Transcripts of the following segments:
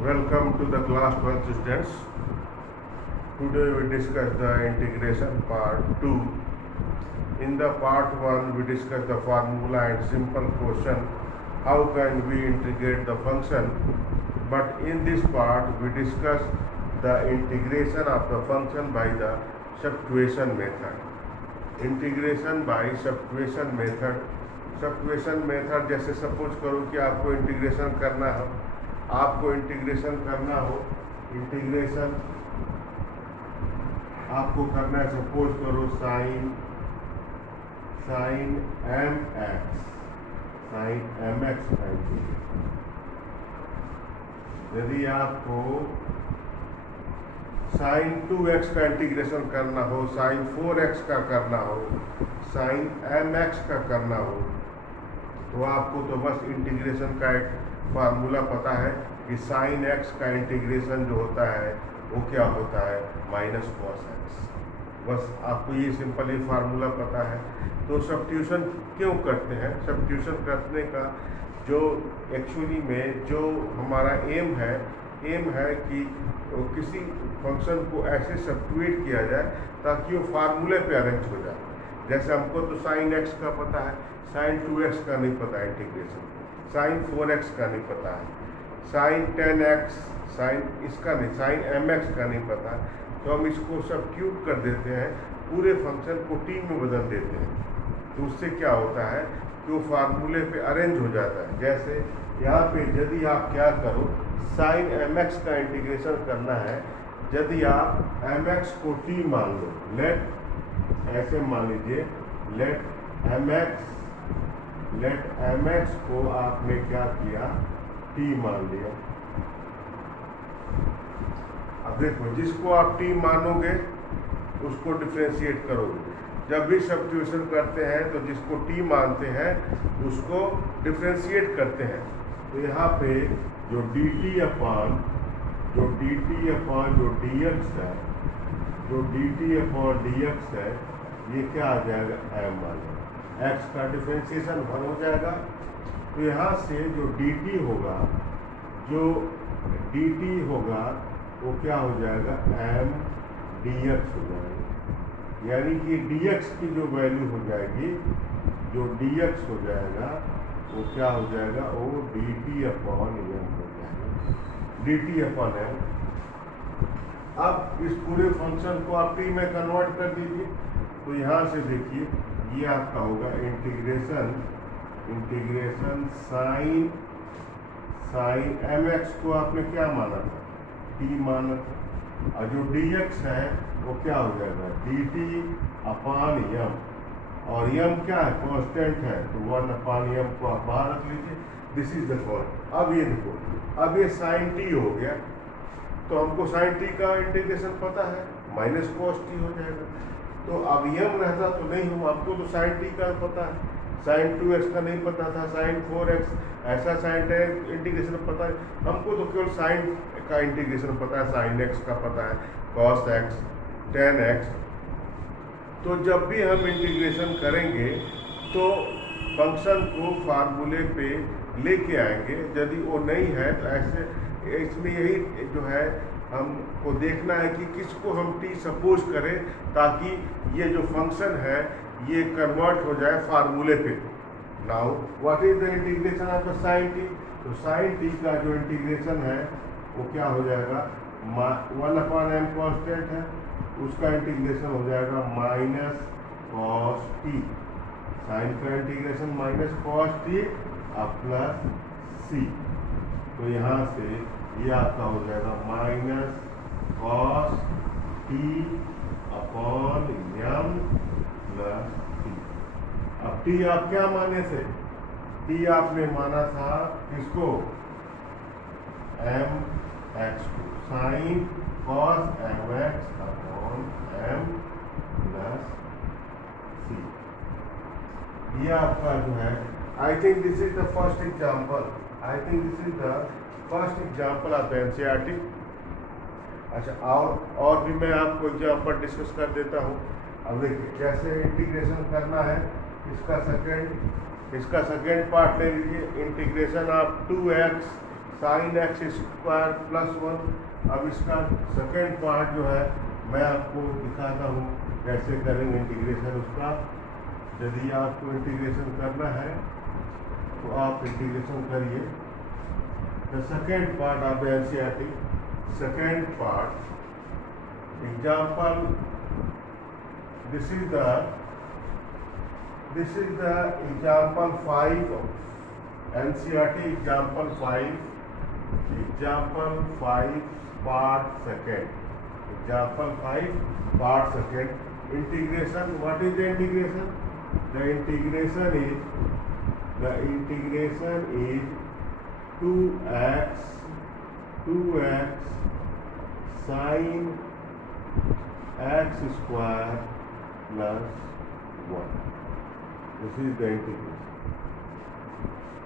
Welcome to the class 12 students. Today we discuss the integration part 2. In the part 1 we discuss the formula and simple question how can we integrate the function, but in this part we discuss the integration of the function by the substitution method. Integration by substitution method. Substitution method जैसे suppose करो कि आपको integration करना हो, integration आपको करना है, suppose करो साइन एम एक्स यदि आपको साइन 2x का इंटीग्रेशन करना हो, साइन 4x का करना हो, साइन mx का करना हो, तो आपको तो बस इंटीग्रेशन का एक फार्मूला पता है कि साइन x का इंटीग्रेशन जो होता है वो क्या होता है, माइनस कॉस x। बस आपको ये सिंपल ही फार्मूला पता है। तो सब्स्टिट्यूशन क्यों करते हैं? सब्स्टिट्यूशन करने का जो एक्चुअली में जो हमारा एम है कि किसी फंक्शन को ऐसे सब्स्टिट्यूट किया जाए ताकि वो फार्मूले पे अरेंज हो जाए। जैसे हमको तो साइन x का पता है, साइन 2x का नहीं पता है इंटीग्रेशन, साइन 4x का नहीं पता है, साइन 10x साइन इसका नहीं, साइन mx का नहीं पता है, तो हम इसको सब्स्टिट्यूट कर देते हैं, पूरे फंक्शन को t में बदल देते हैं। तो उससे क्या होता है कि वो फार्मूले पे अरेंज हो जाता है। जैसे यहाँ पे यदि आप क्या करो, साइन mx का इंटीग्रेशन करना है, यदि आप mx को t मान लो, लेट ऐसे मान लीजिए, लेट mx को आपने क्या किया, t मान लिया। अब देखो, जिसको आप t मानोगे उसको डिफ्रेंशिएट करोगे। जब भी सब्स्टिट्यूशन करते हैं तो जिसको t मानते हैं उसको डिफ्रेंशिएट करते हैं। तो यहाँ पे जो dt अपॉन जो dx है, ये क्या आ जाएगा, m मान लो, x का डिफ्रेंशिएशन 1 हो जाएगा। तो यहाँ से जो dt होगा वो क्या हो जाएगा, m dx हो जाएगा। यानी कि dx की जो वैल्यू हो जाएगी, जो dx हो जाएगा वो क्या हो जाएगा, वो dt अपॉन m हो जाएगा, dt अपॉन m। अब इस पूरे फंक्शन को आप t में कन्वर्ट कर दीजिए। तो यहाँ से देखिए, ये आपका होगा इंटीग्रेशन साइन mx को आपने क्या माना था, t माना था, और जो dx है वो क्या हो जाएगा, dt अपॉन m, और m क्या है, कांस्टेंट है, तो 1 अपॉन m को आप बाहर रख लीजिए। This is the form. अब ये देखो, अब ये साइन t हो गया, तो हमको साइन t का इंटीग्रेशन पता है, माइनस कॉस t हो जाएगा। तो अब m रहता तो नहीं हुआ, हमको तो साइन t का पता है, साइन 2x का नहीं पता था, साइन 4x ऐसा साइन 10 इंटीग्रेशन पता है, हमको तो केवल साइन का इंटीग्रेशन पता है, साइन x का पता है, कॉस x 10x। तो जब भी हम इंटीग्रेशन करेंगे तो फंक्शन को फार्मूले पे लेके आएंगे। यदि वो नहीं है तो ऐसे, इसमें यही जो है हमको देखना है कि किसको हम t सपोज करें ताकि ये जो फंक्शन है ये कन्वर्ट हो जाए फार्मूले पे। Now what is the integration of the sine t? तो साइन t का जो इंटीग्रेशन है वो क्या हो जाएगा, 1 अपॉन m कांस्टेंट है, उसका इंटीग्रेशन हो जाएगा माइनस कॉस t। साइन का integration minus cos t plus c। तो यहाँ से ये आपका हो जाएगा minus cos t upon m plus t। अब t आप क्या माने थे, t आपने माना था किसको, mx को, sine cos mx upon m plus c। ये आपका जो है, I think this is the first example, of NCERT. अच्छा, और भी मैं आपको एग्जाम्पल डिस्कस कर देता हूँ। अब देखिए कैसे इंटीग्रेशन करना है, इसका सेकेंड पार्ट ले लीजिए, integration of 2x sine x square plus 1। अब इसका सेकेंड पार्ट जो है मैं आपको दिखाता हूँ कैसे करेंगे इंटीग्रेशन उसका। यदि आपको इंटीग्रेशन करना है तो आप इंटीग्रेशन करिए। The second part of the NCERT, second part example, this is the example 5 of NCERT, example 5 part second, example 5 part second. Integration, what is the integration? The integration is 2x sin x square plus 1. This is the integration.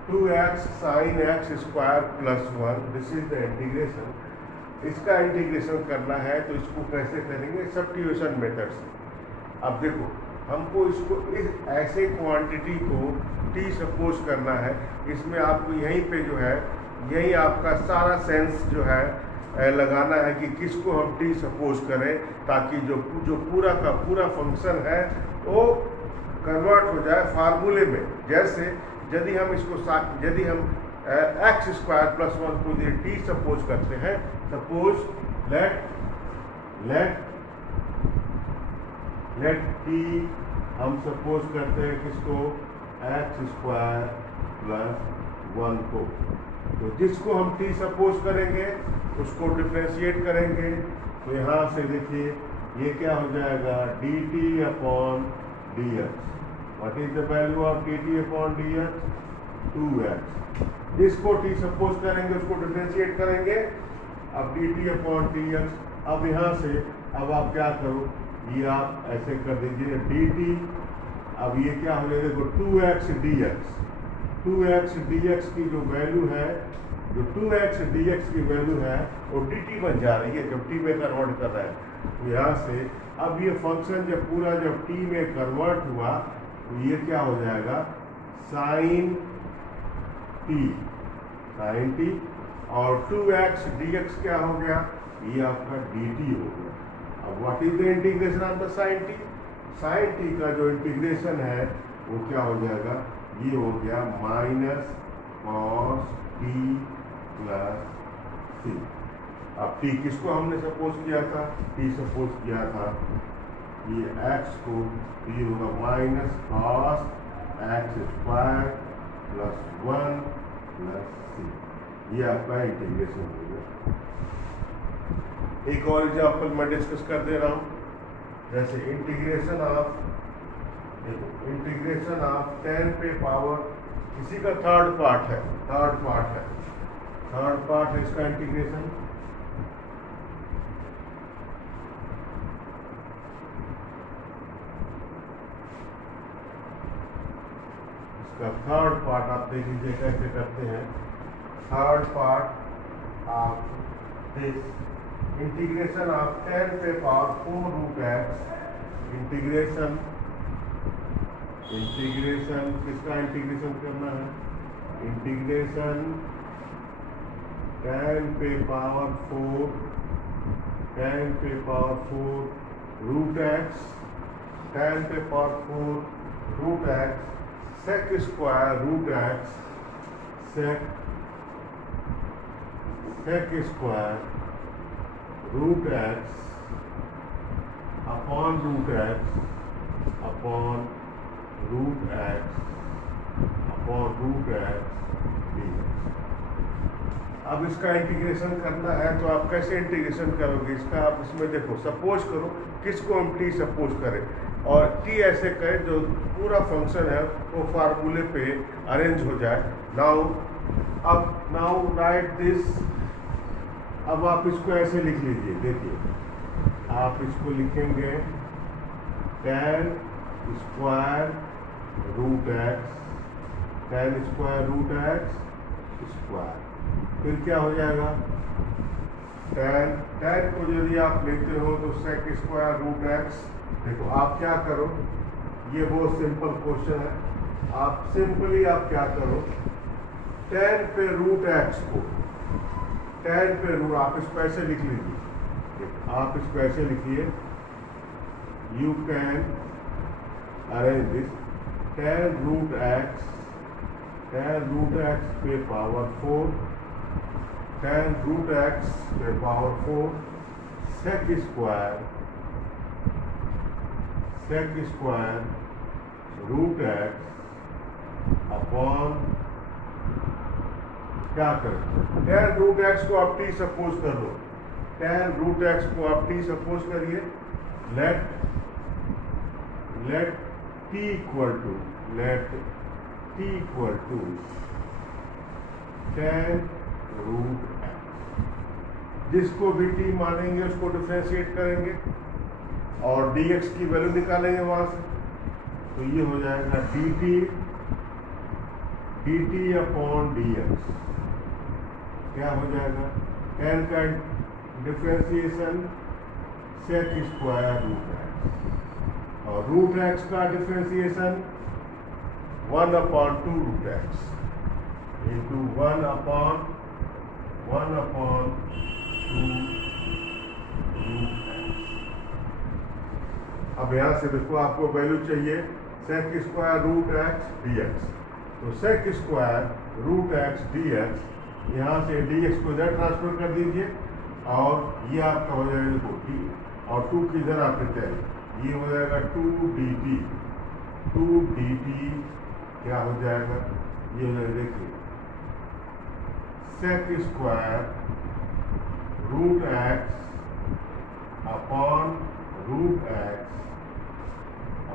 2x sin x square plus 1. This is the integration. इसका integration करना है तो इसको कैसे करेंगे? Substitution method से। अब देखो, हमको इसको इस ऐसे क्वांटिटी को t सपोज करना है। इसमें आपको यहीं पे जो है, यही आपका सारा सेंस जो है लगाना है कि किसको हम t सपोज करें, ताकि जो पूरा का पूरा फंक्शन है वो कन्वर्ट हो जाए फार्मूले में। जैसे यदि हम इसको यदि हम एक्स स्क्वायर प्लस 1 को t सपोज करते हैं, सपोज लेट t हम सपोज करते हैं किसको, एक्स स्क्वायर प्लस 1 को। तो जिसको हम t सपोज करेंगे उसको डिफ्रेंशिएट करेंगे। तो यहाँ से देखिए ये क्या हो जाएगा, dt upon dx। What is the value of dt upon dx? 2x। जिसको t सपोज करेंगे उसको डिफ्रेंशिएट करेंगे। अब dt अपॉन dx। अब यहाँ से अब आप क्या करो, ये आप ऐसे कर दीजिए dt। अब ये क्या हो जाएगा, देखो 2x dx। 2x dx की जो वैल्यू है, जो 2x dx की वैल्यू है वो dt बन जा रही है जब t में कन्वर्ट कर रहा है। तो यहाँ से अब ये फंक्शन जब t में कन्वर्ट हुआ तो ये क्या हो जाएगा, साइन t, और 2x dx क्या हो गया, ये आपका dt हो गया। अब what is the integration of the sine t? Sine t का जो इंटीग्रेशन है वो क्या हो जाएगा, ये हो गया minus cos t plus c। अब t किसको हमने सपोज किया था, t सपोज किया था ये x को, ये होगा minus cos x square plus 1 plus c। ये आपका इंटीग्रेशन हो गया। एक और एग्जाम्पल मैं डिस्कस कर दे रहा हूँ। जैसे इंटीग्रेशन ऑफ 10 पे पावर, इसी का थर्ड पार्ट है इसका इंटीग्रेशन। इसका थर्ड पार्ट आप देख लीजिए कैसे करते हैं। Third part of this integration of 10 पे पावर 4 रूट एक्स। इंटीग्रेशन किसका इंटीग्रेशन करना है, इंटीग्रेशन 10 पे पावर 4 रूट एक्स, 10 पे पावर 4 रूट एक्स सेक स्क्वायर रूट एक्स, सेक स्क्वायर रूट एक्स अपॉन रूट एक्स dx। अब इसका इंटीग्रेशन करना है तो आप कैसे इंटीग्रेशन करोगे इसका, आप इसमें देखो, सपोज करो किसको हम t सपोज करें, और t ऐसे करें जो पूरा फंक्शन है वो फार्मूले पे अरेंज हो जाए। Now right this. अब आप इसको ऐसे लिख लीजिए, देखिए आप इसको लिखेंगे tan स्क्वायर रूट एक्स स्क्वायर, फिर क्या हो जाएगा, tan को यदि आप लेते हो तो सेक स्क्वायर रूट एक्स। देखो आप क्या करो, ये बहुत सिंपल क्वेश्चन है। आप क्या करो, tan पे रूट एक्स को tan पे रूट, आप इस पैसे लिख लीजिए, आप इस पैसे लिखिए, you can arrange this, tan root x पे पावर 4, tan रूट x पे power 4 sec square root x upon, क्या करें, tan रूट x को आप t सपोज कर लो, tan रूट x को आप t सपोज करिए, let t equal to tan root x, जिसको भी t मानेंगे उसको डिफ्रेंशिएट करेंगे और dx की वैल्यू निकालेंगे वहां से, तो ये हो जाएगा dt अपॉन dx, क्या हो जाएगा, tan का differentiation sec square root x और रूट x का differentiation 1 upon 2 root x into 1 upon 2 root x। अब यहाँ से देखो आपको वैल्यू चाहिए sec square root x dx, तो sec square root x dx, यहाँ से dx को इधर ट्रांसफर कर दीजिए और ये आपका हो जाएगा देखो t और 2 की इधर आप लेते हैं, ये हो जाएगा 2 dt क्या हो जाएगा, ये हो जाएगा देखिए sec square root x upon root x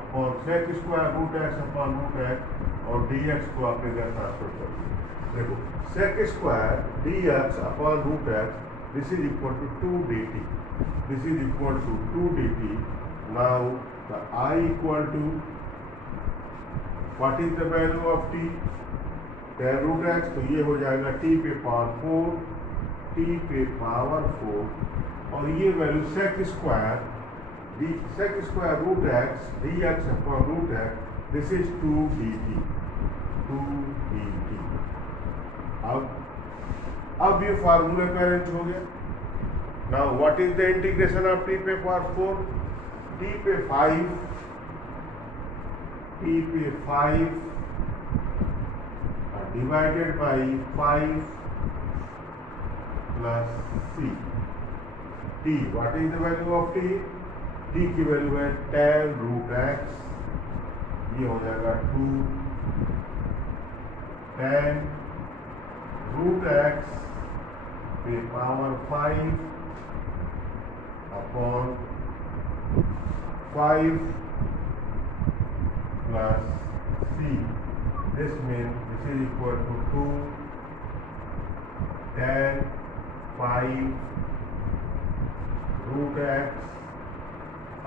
upon sec square root x upon root x और dx को आप इधर ट्रांसफर कर दीजिए। देखो sec square dx upon root x, this is equal to 2 dt, this is equal to 2 dt। now the I equal to, what is the value of t, tan root x, तो ये हो जाएगा t पे power 4 और ये value sec square root x dx upon root x, this is 2 dt। अब ये फार्मूले पे अरेंज हो गया। Now what is the integration of t पे पावर 4, t पे 5 divided by 5 plus c, t, what is the value of t, t की value है tan रूट x, ये हो जाएगा 2 tan रूट x पे power 5 upon 5 plus c, this means this is equal to 2 tan 5 root x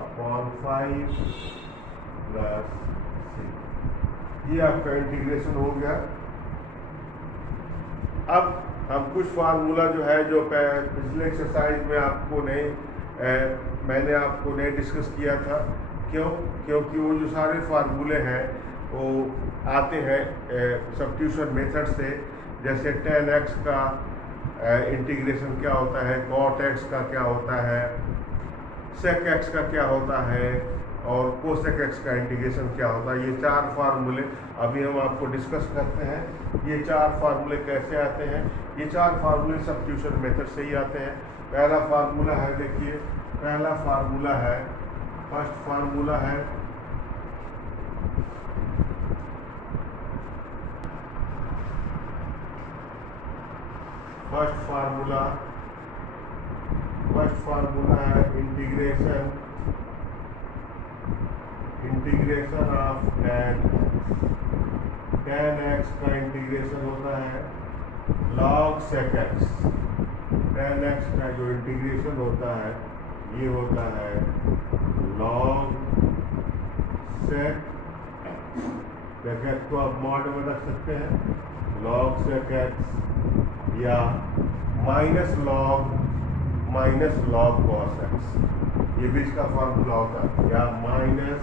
upon 5 plus c। ये आपका integration हो गया। अब हम कुछ फार्मूला जो है जो पिछले एक्सरसाइज में आपको मैंने आपको नहीं डिस्कस किया था, क्योंकि वो जो सारे फार्मूले हैं वो आते हैं सब्स्टिट्यूशन मेथड से, जैसे tan x का इंटीग्रेशन क्या होता है, cot x का क्या होता है, sec x का क्या होता है और cosec x का इंटीग्रेशन क्या होता है। ये 4 फार्मूले अभी हम आपको डिस्कस करते हैं। ये 4 फार्मूले कैसे आते हैं, ये 4 फार्मूले सब्स्टिट्यूशन मेथड से ही आते हैं। पहला फार्मूला है, देखिए पहला फार्मूला है, फर्स्ट फार्मूला है फर्स्ट फार्मूला है इंटीग्रेशन ऑफ tan x का इंटीग्रेशन होता है log sec x। tan x का जो इंटीग्रेशन होता है ये होता है log sec x। sec x को आप मॉड में रख सकते हैं log sec x या माइनस log cos x, ये भी इसका फार्मूला होता है, या minus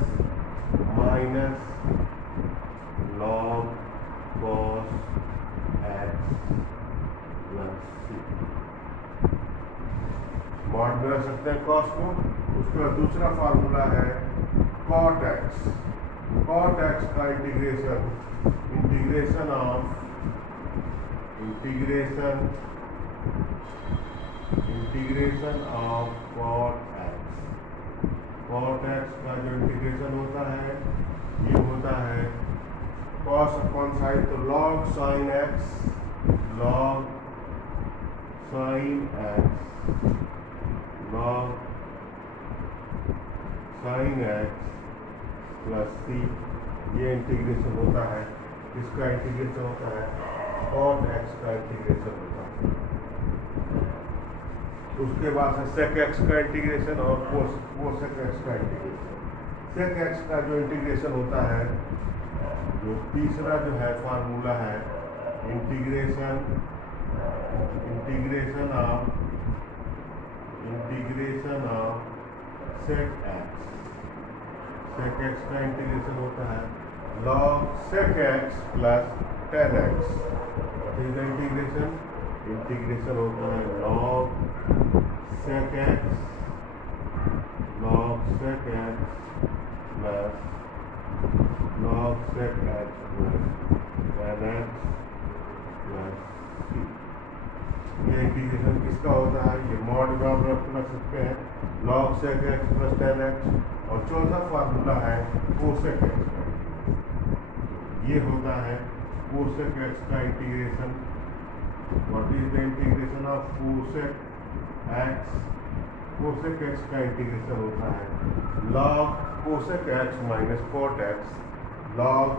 log cos x plus c। Mod में रख सकते हैं कॉस को। उसका दूसरा फार्मूला है कॉट एक्स। कॉट एक्स का integration of cot x. Cot x का जो इंटीग्रेशन होता है ये होता है कॉस अपॉन साइन, तो log sine x plus c, ये इंटीग्रेशन होता है। इसका इंटीग्रेशन होता है कॉट एक्स का इंटीग्रेशन होता है। उसके बाद है सेक एक्स का इंटीग्रेशन और कोसेक एक्स का इंटीग्रेशन। सेक एक्स का जो इंटीग्रेशन होता है, जो तीसरा जो है फार्मूला है integration of sec x. Sec x का इंटीग्रेशन होता है log sec x plus tan x। Integration होता है log sec x plus log sec x plus tan x plus c। ये इंटीग्रेशन किसका होता है? ये मॉड में आप रख सकते हैं log sec x plus tan x। और चौथा फार्मूला है cosec x। ये होता है cosec x का integration. What is the integration of cosec x? cosec x का इंटीग्रेशन होता है log cosec x minus cot x log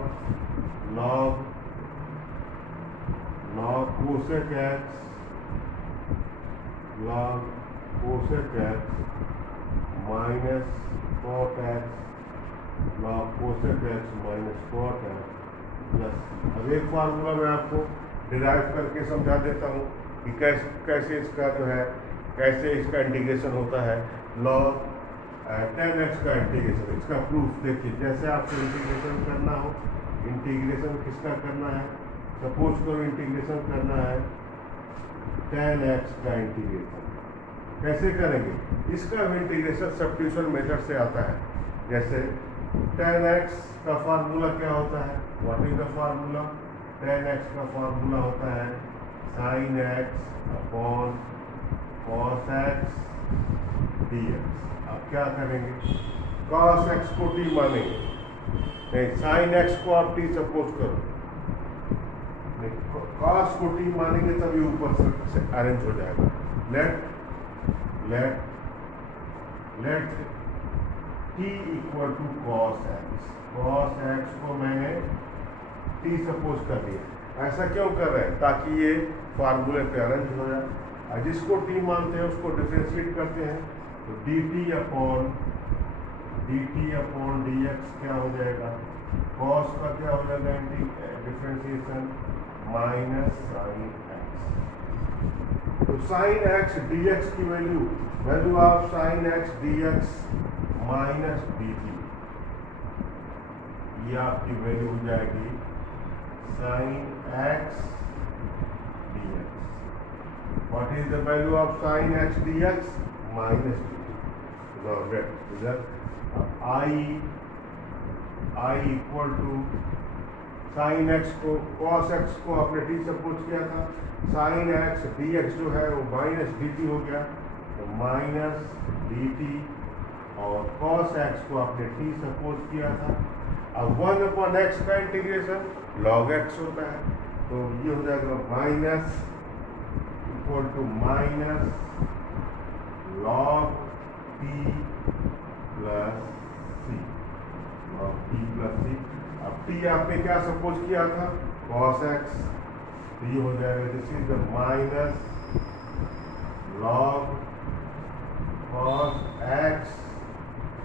cosec x minus cot x log cosec x minus cot x plus. अब एक formula मैं आपको derive करके समझा देता हूँ कि कैसे इसका जो है कैसे इसका इंटीग्रेशन होता है। log tan x का इंटीग्रेशन, इसका प्रूफ देखिए। जैसे आपको इंटीग्रेशन करना हो, इंटीग्रेशन किसका करना है? सपोज करो इंटीग्रेशन करना है tan x का इंटीग्रेशन। कैसे करेंगे? इसका इंटीग्रेशन सब्स्टिट्यूशन मेथड से आता है। जैसे tan x का फार्मूला क्या होता है? What is the formula? tan x का फार्मूला होता है sin x upon cos x dx। अब क्या करेंगे? cos x को t मानेंगे, नहीं sin x को आप t सपोज करो, नहीं cos को t मानेंगे तब ये ऊपर से अरेंज हो जाएगा। Let t equal to cos x। cos x को मैंने t सपोज कर दिया। ऐसा क्यों कर रहे हैं? ताकि ये फार्मूले पे अरेंज हो जाए। और जिसको t मानते हैं उसको डिफरेंशिएट करते हैं, तो dt अपॉन dx क्या हो जाएगा? cos का क्या हो जाएगा डिफरेंशिएशन? Minus sin x। तो sin x dx की value of sin x dx minus dt, ये आपकी वैल्यू हो जाएगी sin x dx। What is the value of sin x dx? Minus dt। इधर i equal to sin x को cos x को आपने t suppose किया था, sin x dx जो है वो माइनस dt हो गया, तो माइनस dt। और cos x को आपने t सपोज किया था। अब 1/x का इंटीग्रेशन log x होता है, तो ये हो जाएगा minus equal to minus log t plus C. log t plus C. अब t आपने क्या सपोज किया था? cos x, तो ये हो जाएगा this is the minus log cos x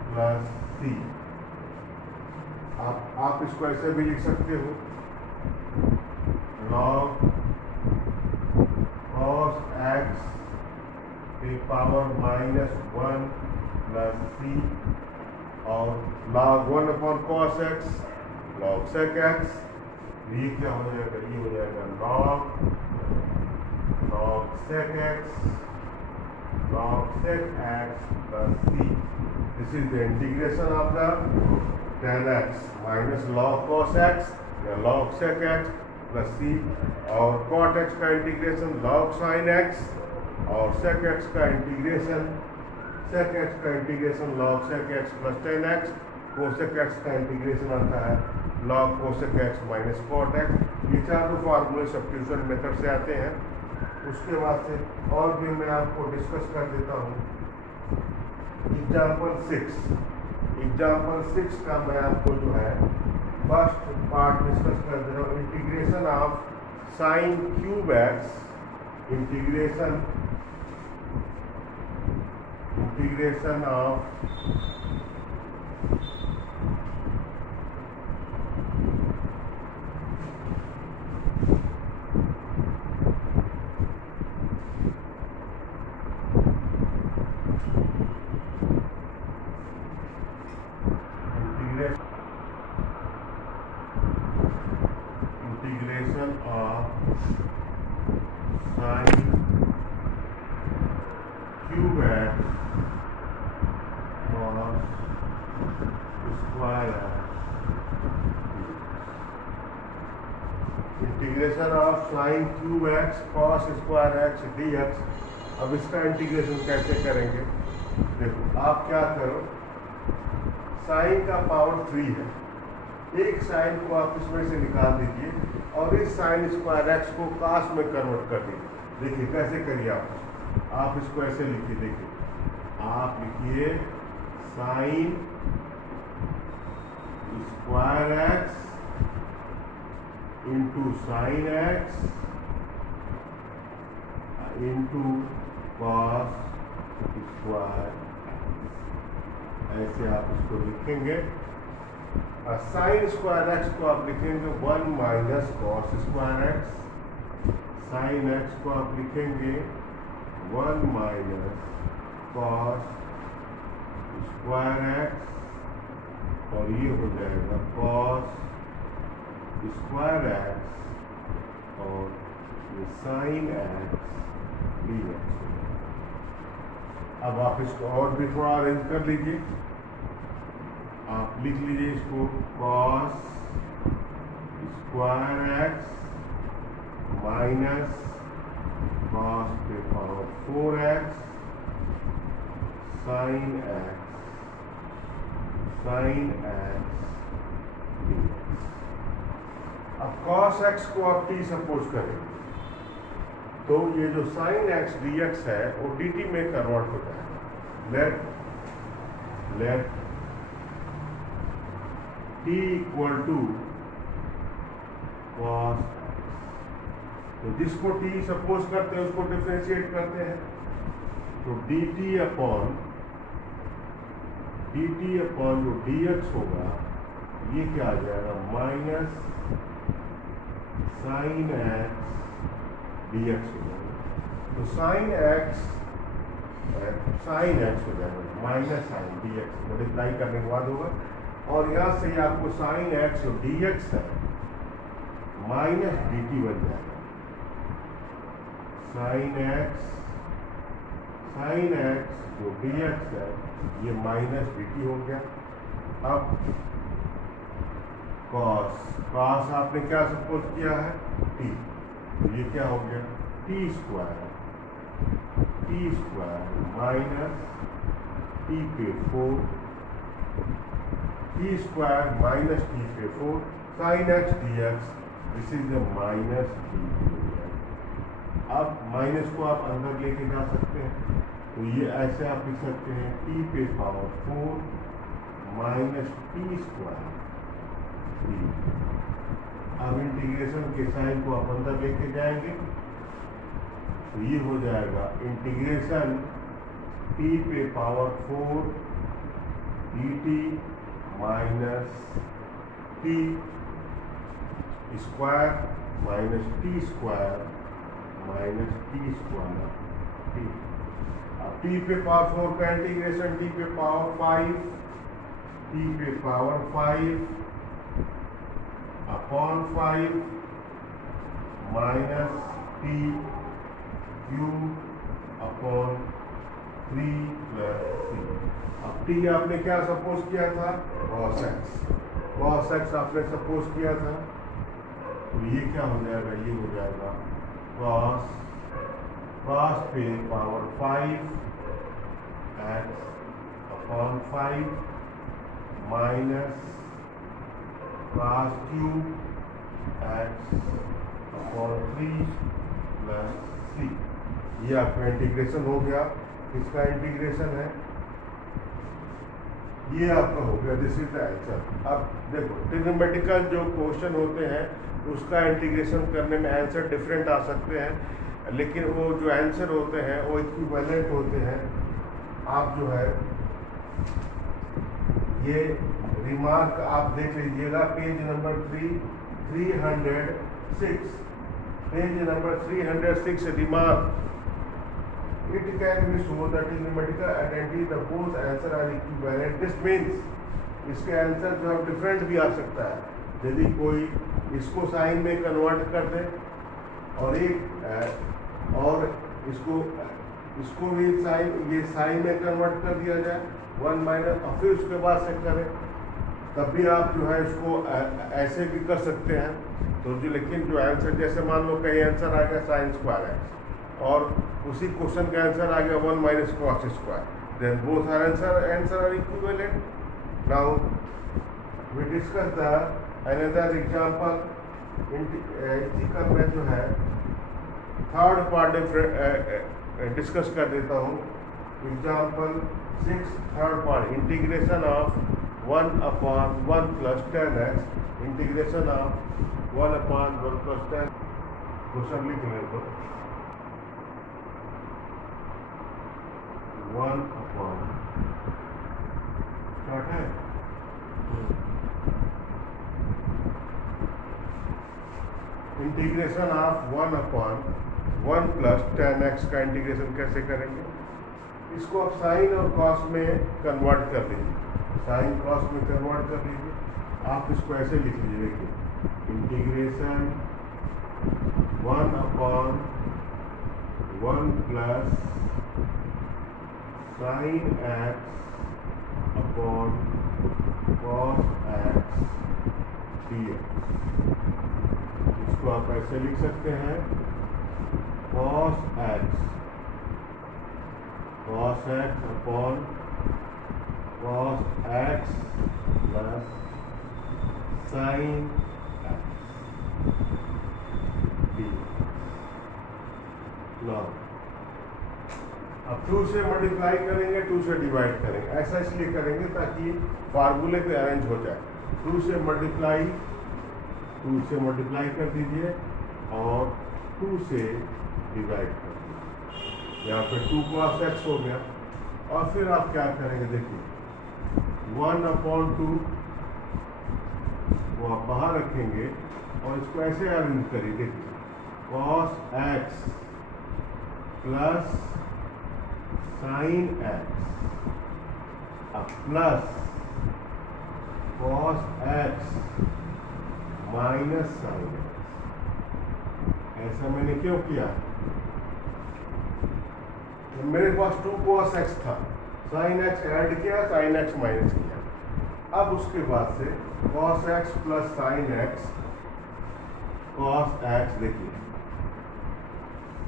plus C. आप इसको ऐसे भी लिख सकते हो log cos x की पावर माइनस 1 प्लस सी और log 1 cos x log sec x। ये क्या हो जाएगा? ये हो जाएगा log sec x log sec x plus c. This is the integration of the tan x minus log cos x या log sec x plus c, और cot x का इंटीग्रेशन log sin x, और sec x का integration log sec x plus tan x, cosec x का integration आता है log cosec x minus cot x. ये चारों फार्मूले सब्स्टिट्यूशन मेथड से आते हैं. उसके बाद से और भी मैं आपको डिस्कस कर देता हूँ. एग्जाम्पल 6 का मैं आपको जो है फर्स्ट पार्ट डिस्कस कर दे रहा हूँ. Integration of sine cube x, integration of integration of sine cube x cos square x dx. अब इसका इंटीग्रेशन कैसे करेंगे? देखो, आप क्या करो, साइन का पावर 3 है, एक साइन को आप इसमें से निकाल दीजिए और इस साइन स्क्वायर एक्स को कास में कन्वर्ट कर दीजिए. देखिए कैसे करिए आप इसको ऐसे लिखिए. देखिए, आप लिखिए sine square x into sine x into cos square, ऐसे आप इसको लिखेंगे. साइन स्क्वायर एक्स को आप लिखेंगे 1 minus cos square x, sine x को आप लिखेंगे 1 माइनस कॉस स्क्वायर एक्स, और ये हो जाएगा कॉस स्क्वायर एक्स और ये साइन एक्स dx. अब आप इसको और भी थोड़ा अरेंज कर लीजिए. आप लिख लीजिए इसको cos square x minus cos के power 4x sine x dx. अब cos x को आप t सपोज करें तो ये जो साइन x dx है वो dt में कन्वर्ट हो जाएगा. Let t equal to cos x. तो जिसको t सपोज करते हैं उसको डिफरेंशिएट करते हैं, तो dt अपॉन जो dx होगा ये क्या आ जाएगा माइनस साइन एक्स dx हो जाएगा. तो साइन एक्स हो जाएगा माइनस साइन dx, मल्टीप्लाई करने के बाद होगा. और यहाँ से आपको साइन एक्स जो dx है माइनस dt बन जाएगा. साइन एक्स जो dx है ये माइनस dt हो गया. अब कॉस आपने क्या सपोज किया है t, तो ये क्या हो गया t स्क्वायर माइनस t पे 4, t स्क्वायर माइनस t पे 4 sine x dx. This is the minus dt. अब माइनस को आप अंदर लेके जा सकते हैं, तो ये ऐसे आप लिख सकते हैं t पे पावर 4 माइनस t स्क्वायर. अब इंटीग्रेशन के साइन को आप अंदर लेके जाएंगे तो ये हो जाएगा इंटीग्रेशन t पे power 4 dt minus t square minus t square minus t square t. अब t पे पावर 4 का इंटीग्रेशन t पे power 5 upon 5 minus t cube upon 3 plus c। अब t आपने क्या सपोज किया था, cos x। cos x आपने सपोज किया था, तो ये क्या हो जाएगा, ये हो जाएगा cos पे power 5 x upon 5 minus cos cube x upon 3 plus c। ये आपका इंटीग्रेशन हो गया। किसका इंटीग्रेशन है, ये आपका हो गया। This is the answer. अब देखो ट्रिग्नोमेट्रिकल जो क्वेश्चन होते हैं उसका इंटीग्रेशन करने में आंसर डिफरेंट आ सकते हैं, लेकिन वो जो आंसर होते हैं वो इक्विवेलेंट होते हैं। आप जो है ये रिमार्क आप देख लीजिएगा, page number 306, page number 306 remark. It can be shown that trigonometrical identity the both answer are equivalent. This means इसके आंसर जो है डिफरेंट भी आ सकता है। यदि कोई इसको साइन में कन्वर्ट कर दे और एक और इसको भी ये साइन में कन्वर्ट कर दिया जाए 1 माइनस, और फिर उसके बाद से करें, तब भी आप जो है इसको ऐसे भी कर सकते हैं। तो जो लेकिन जो आंसर, जैसे मान लो कहीं आंसर आ गया साइन स्क्वायर एक्स और उसी क्वेश्चन का आंसर आ गया 1 minus cos square, then both are answer are equivalent. Now we discuss the another example. इसी का मैं जो है थर्ड पार्ट डिस्कस कर देता हूँ। Example 6 third part, integration of 1 upon 1 plus 10x, integration of 1 upon 1 plus 10। Question लिख लें तो 1 अपॉन स्टार्ट है integration of 1 upon 1 plus 10x का इंटीग्रेशन कैसे करेंगे, इसको आप साइन और कॉस में कन्वर्ट कर लीजिए। साइन कॉस में कन्वर्ट कर लीजिए। आप इसको ऐसे लिख लीजिए, देखिए integration 1 upon 1 plus sine x upon cos x dx। इसको आप ऐसे लिख सकते हैं cos x upon cos x plus sine x dx। अब 2 से मल्टीप्लाई करेंगे, 2 से डिवाइड करेंगे। ऐसा इसलिए करेंगे ताकि फार्मूले पे अरेंज हो जाए। 2 से मल्टीप्लाई कर दीजिए और 2 से डिवाइड कर दीजिए। यहाँ पे 2 cos x हो गया। और फिर आप क्या करेंगे, देखिए 1 अपॉन 2 वो आप बाहर रखेंगे और इसको ऐसे अरेंज करिए। देखिए cos x plus sine x अब plus cos x minus sine x। ऐसा मैंने क्यों किया, तो मेरे पास 2 cos x था, साइन x ऐड किया, साइन x माइनस किया। अब उसके बाद से cos x plus sine x, cos x देखिए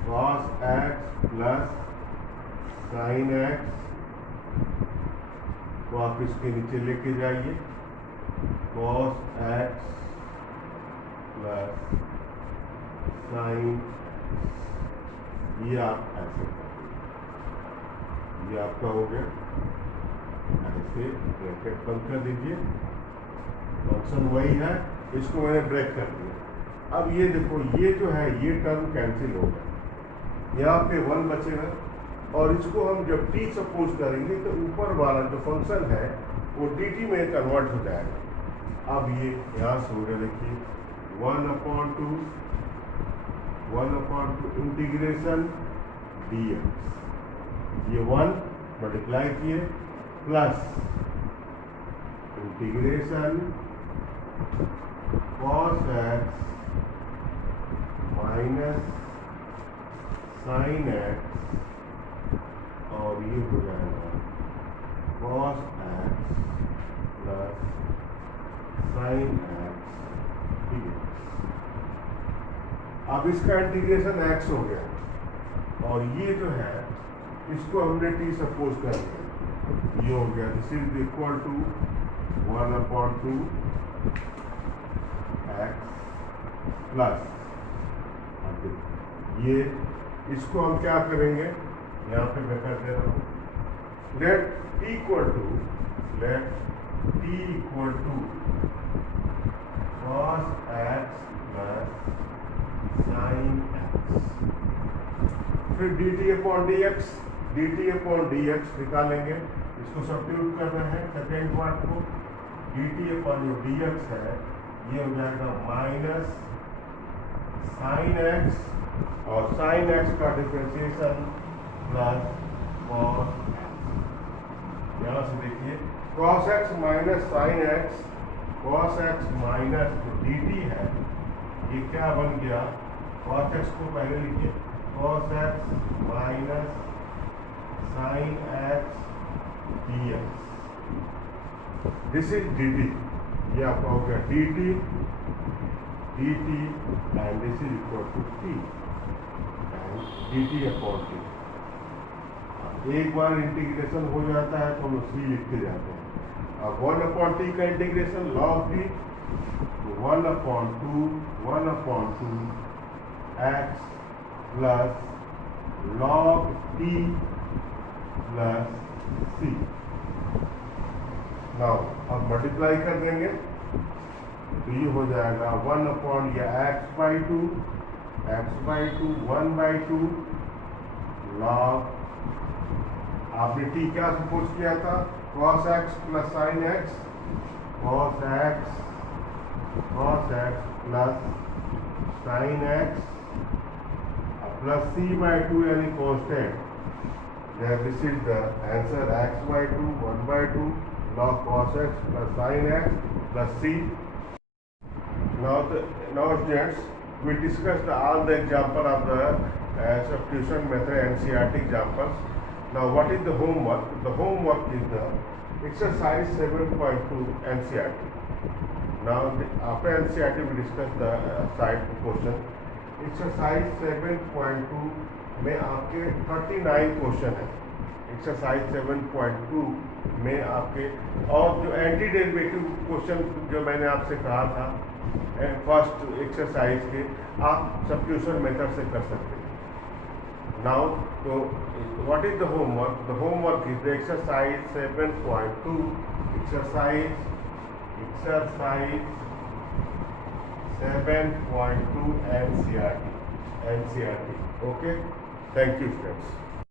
cos x plus sine x को आप इसके नीचे लेके जाइए, cos x प्लस साइन, ये आप ऐसे कर दीजिए। ये आपका हो गया। ऐसे ब्रैकेट बंद कर दीजिए, फंक्शन वही है, इसको मैंने ब्रेक कर दिया। अब ये देखो, ये जो है ये टर्म कैंसिल हो गया, यहाँ पे 1 बचेगा और इसको हम जब t सपोज करेंगे तो ऊपर वाला जो फंक्शन है वो dt में कन्वर्ट हो जाएगा। अब ये यहाँ से हो गया, देखिए 1/2 इंटीग्रेशन dx, ये 1 मल्टीप्लाई किए plus integration cos x minus sine x और ये हो जाएगा cos x plus sin x dx। अब इसका इंटीग्रेशन x हो गया और ये जो है इसको हमने t सपोज कर लिया, ये हो गया। This is equal to 1/2 x plus, ये इसको हम क्या करेंगे, यहाँ पे मैं कर दे रहा हूँ, let t equal to cos x plus sin x, फिर dt अपॉन dx निकालेंगे। इसको सब्स्टिट्यूट कर रहे हैं सेकेंड पार्ट को, dt अपॉन जो dx है ये हो जाएगा माइनस sin x और sin x का डिफरेंशिएशन प्लस cos x। यहाँ से देखिए cos x minus sin x, cos x minus जो dt है ये क्या बन गया, cos x को पहले लिखिए, cos x minus sin x dx, this is dt, ये आपका हो गया dt and this is equal to t and dt upon t। एक बार इंटीग्रेशन हो जाता है तो हम c लिखते जाते हैं। अब 1/t का integration log t, 1/2 x plus log t plus c। Now अब मल्टीप्लाई कर देंगे तो ये हो जाएगा 1/, या x/2 1/2 log, आपने t क्या सपोज किया था, cos x plus sin x, cos x plus sin x plus c/2 यानी constant. This is the answer, x/2 1/2 log cos x plus sin x plus c। Now students, we discussed all the example of the substitution method, NCERT examples. Now what is the homework? The homework is the exercise 7.2 NCERT. Now after NCERT we discuss the side question. Exercise 7.2 में आपके 39 question है। Exercise 7.2 में आपके, और जो anti derivative question जो मैंने आपसे कहा था फर्स्ट एक्सरसाइज के, आप सब्स्टिट्यूशन मेथड से कर सकते हैं। नाउ तो what is the homework? The homework is the exercise 7.2, exercise 7.2 NCERT। Okay, thank you students.